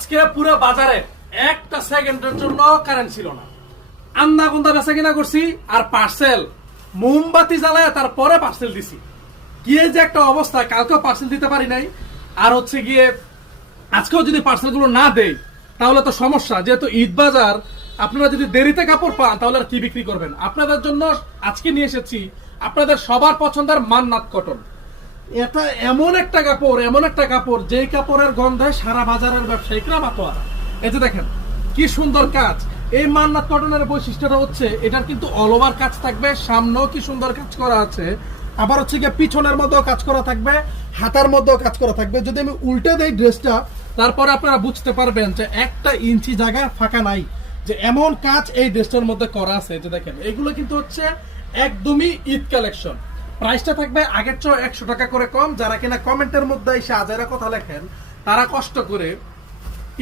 আজকে পুরো বাজারে একটা সেকেন্ডের জন্য কারেন্ট ছিল না। আন্দা গুন্দা বেচা কিনা করছি আর পার্সেল মোমবাতি জ্বালায় তারপরে পার্সেল দিছি। গিয়ে যে একটা অবস্থা, কালকেও পার্সেল দিতে পারি নাই। আর হচ্ছে গিয়ে আজকেও যদি পার্সেল গুলো না দেই তাহলে তো সমস্যা। যেহেতু ঈদ বাজার, আপনারা যদি দেরিতে কাপড় পান তাহলে আর কি বিক্রি করবেন। আপনাদের জন্য আজকে নিয়ে এসেছি আপনাদের সবার পছন্দের মান্নাত কটন। এটা এমন একটা কাপড় যেই কাপড়ের গন্ধে সারা বাজারের ব্যবসায়িকরা মাতোয়ারা। এই যে দেখেন কি সুন্দর কাজ। এই মান্নাত কটনের বৈশিষ্ট্যটা হচ্ছে এটার কিন্তু অল ওভার কাজ থাকবে, সামনেও কি সুন্দর কাজ করা আছে, আবার হচ্ছে গিয়ে পিছনের মধ্যেও কাজ করা থাকবে, হাতার মধ্যেও কাজ করা থাকবে। যদি আমি উল্টে দেই ড্রেসটা, তারপরে আপনারা বুঝতে পারবেন যে 1 ইঞ্চি জায়গা ফাঁকা নাই, যে এমন কাজ এই ড্রেসটার মধ্যে করা আছে। যে দেখেন এগুলো কিন্তু হচ্ছে একদমই ঈদ কালেকশন। প্রাইসটা থাকবে আগের চেয়ে 100 টাকা করে কম। যারা কিনা কমেন্টের মধ্যে এসে আজাইরা কথা লেখেন তারা কষ্ট করে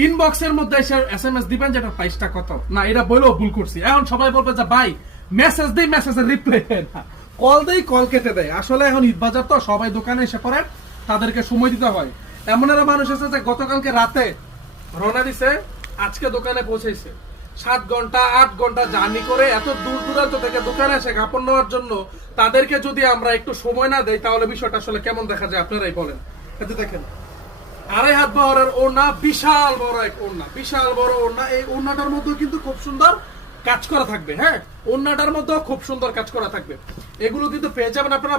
ইনবক্সের মধ্যে এসে এসএমএস দিবেন যেটা প্রাইসটা কত। না, এটা বলেও ভুল করছি। এখন সবাই বলবে যে ভাই মেসেজ দেই, মেসেজের রিপ্লাই দেয় না, কল দেই, কল কেটে দেয়। আসলে এখন ঈদ বাজার তো সবাই দোকানে এসে পড়ে, তাদেরকে সময় দিতে হয়। এমন একটা মানুষ আছে যে গতকালকে রাতে রওনা দিছে, আজকে দোকানে পৌঁছেছে। 7 ঘন্টা 8 ঘন্টা জার্নি করে এত দূর দূরান্ত থেকে দোকানে এসে কাপড় নেওয়ার জন্য তাদেরকে যদি আমরা একটু সময় না দেই তাহলে বিষয়টা আসলে কেমন দেখা যায় আপনারাই বলেন। এতে দেখেন 2.5 হাত বহরের ওড়না, বিশাল বড় এক ওড়না, বিশাল বড় ওড়না। এই ওড়নাটার মধ্যেও কিন্তু খুব সুন্দর কাজ করা থাকবে। হ্যাঁ, ওড়নাটার মধ্যেও খুব সুন্দর কাজ করা থাকবে। এগুলো কিন্তু পেয়ে যাবেন আপনারা